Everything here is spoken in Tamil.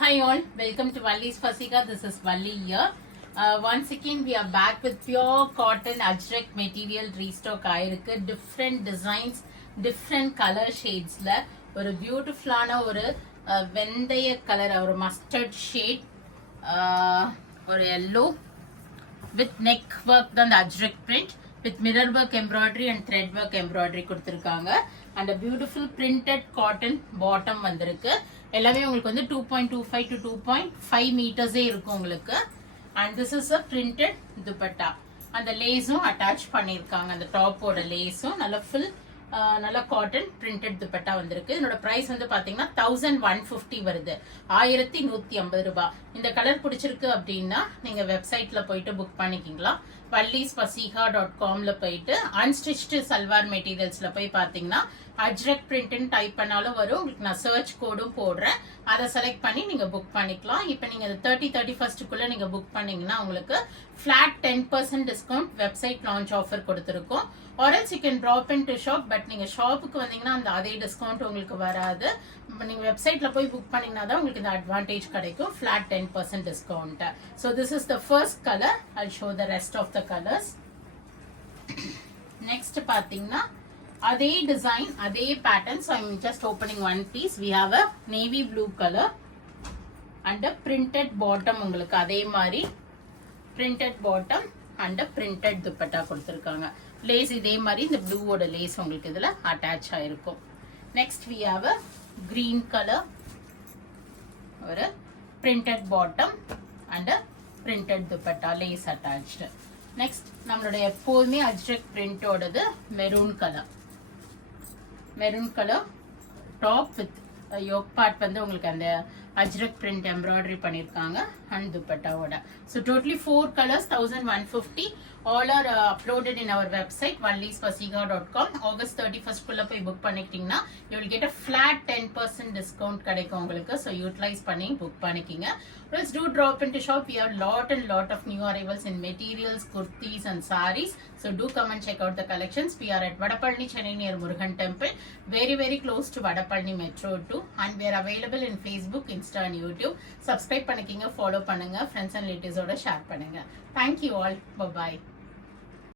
Hi all, welcome to Valli's Fasika. This is Valli here. Once again we are back with pure cotton ajrak material restock ஆயிருக்கு. Different designs, different color shadesல ஒரு பியூட்டிஃபுல்லான ஒரு வெந்தய கலர் ஒரு மஸ்டர்ட் ஷேட் ஒரு yellow with neck work தான் the ajrak print with mirror work embroidery and thread work embroidery கொடுத்திருக்காங்க and a beautiful printed cotton bottom வந்திருக்கு எல்லாமே உங்களுக்கு வந்து 2.25 to 2.5 மீட்டர்ஸே இருக்கும் உங்களுக்கு and this is a printed dupatta அந்த லேஸும் அட்டாச் பண்ணிருக்காங்க அந்த டாப்போட லேஸும் நல்ல ஃபுல் நல்ல காட்டன் பிரிண்டட் துப்பட்டா வந்திருக்கு இதனோட பிரைஸ் வந்து பாத்தீங்கன்னா 1150 வருது 1150 ரூபாய் இந்த கலர் பிடிச்சிருக்கு அப்படின்னா நீங்க வெப்சைட்ல போயிட்டு புக் பண்ணிக்கிங்களா vallisfasika.comல போயிட்டு அன்ஸ்டிச்டு சல்வார் மெட்டீரியல்ஸ்ல போய் பாத்தீங்கன்னா அஜ்ரக் பிரிண்ட்னு டைப் பண்ணாலும் வரும் உங்களுக்கு நான் சர்ச் கோடும் போடுறேன் அதை செலக்ட் பண்ணி நீங்க புக் பண்ணிக்கலாம் இப்போ நீங்க 31st நீங்க புக் பண்ணீங்கன்னா உங்களுக்கு flat 10% discount website launch offer கொடுத்திருக்கோம் or else you can drop into shop but நீங்க ஷாப்புக்கு வந்தீங்கன்னா அந்த அதே டிஸ்கவுண்ட் உங்களுக்கு வராது நீங்க வெப்சைட்ல போய் புக் பண்ணீங்கன்னா தான் உங்களுக்கு இந்த அட்வான்டேஜ் கிடைக்கும் flat 10% discount so this is the first color I'll show the rest of the colors next பாத்தீங்கன்னா அதே டிசைன் அதே pattern so I'm just opening one piece we have a navy blue color and a printed bottom உங்களுக்கு அதே மாதிரி printed bottom and a printed dupatta கொடுத்திருக்காங்க லேஸ் இதே மாதிரி இந்த ப்ளூவோட லேஸ் உங்களுக்கு இதுல அட்டாச் ஆயிருக்கும் next we have a green color ஒரு printed bottom and a printed dupatta lace attached next நம்மளுடைய எப்போதுமே அஜ்ரக் பிரிண்டோடது maroon colour top with yoke part வந்து உங்களுக்கு அந்த அஜ்ரக் பிரிண்ட் எம்ப்ராய்டரி பண்ணிருக்காங்க அண்ட் துப்பட்டாவோட so totally 4 colors 1150 all are uploaded in our website vallisfasika.com August 31st குள்ள போய் book பண்ணிக்கிட்டீங்கன்னா you will get a flat 10% discount கிடைக்கும் உங்களுக்கு so utilize பண்ணி புக் பண்ணிக்கிங்க let's do drop into shop we have lot of new arrivals in materials kurtis and sarees so do come and check out the collections we are at Vadapalani Chennai near Murugan temple very close to Vadapalani metro 2 and we are available in Facebook Insta and YouTube subscribe பண்ணிக்கிங்க follow பண்ணுங்க friends and relatives ஓட share பண்ணுங்க thank you all bye bye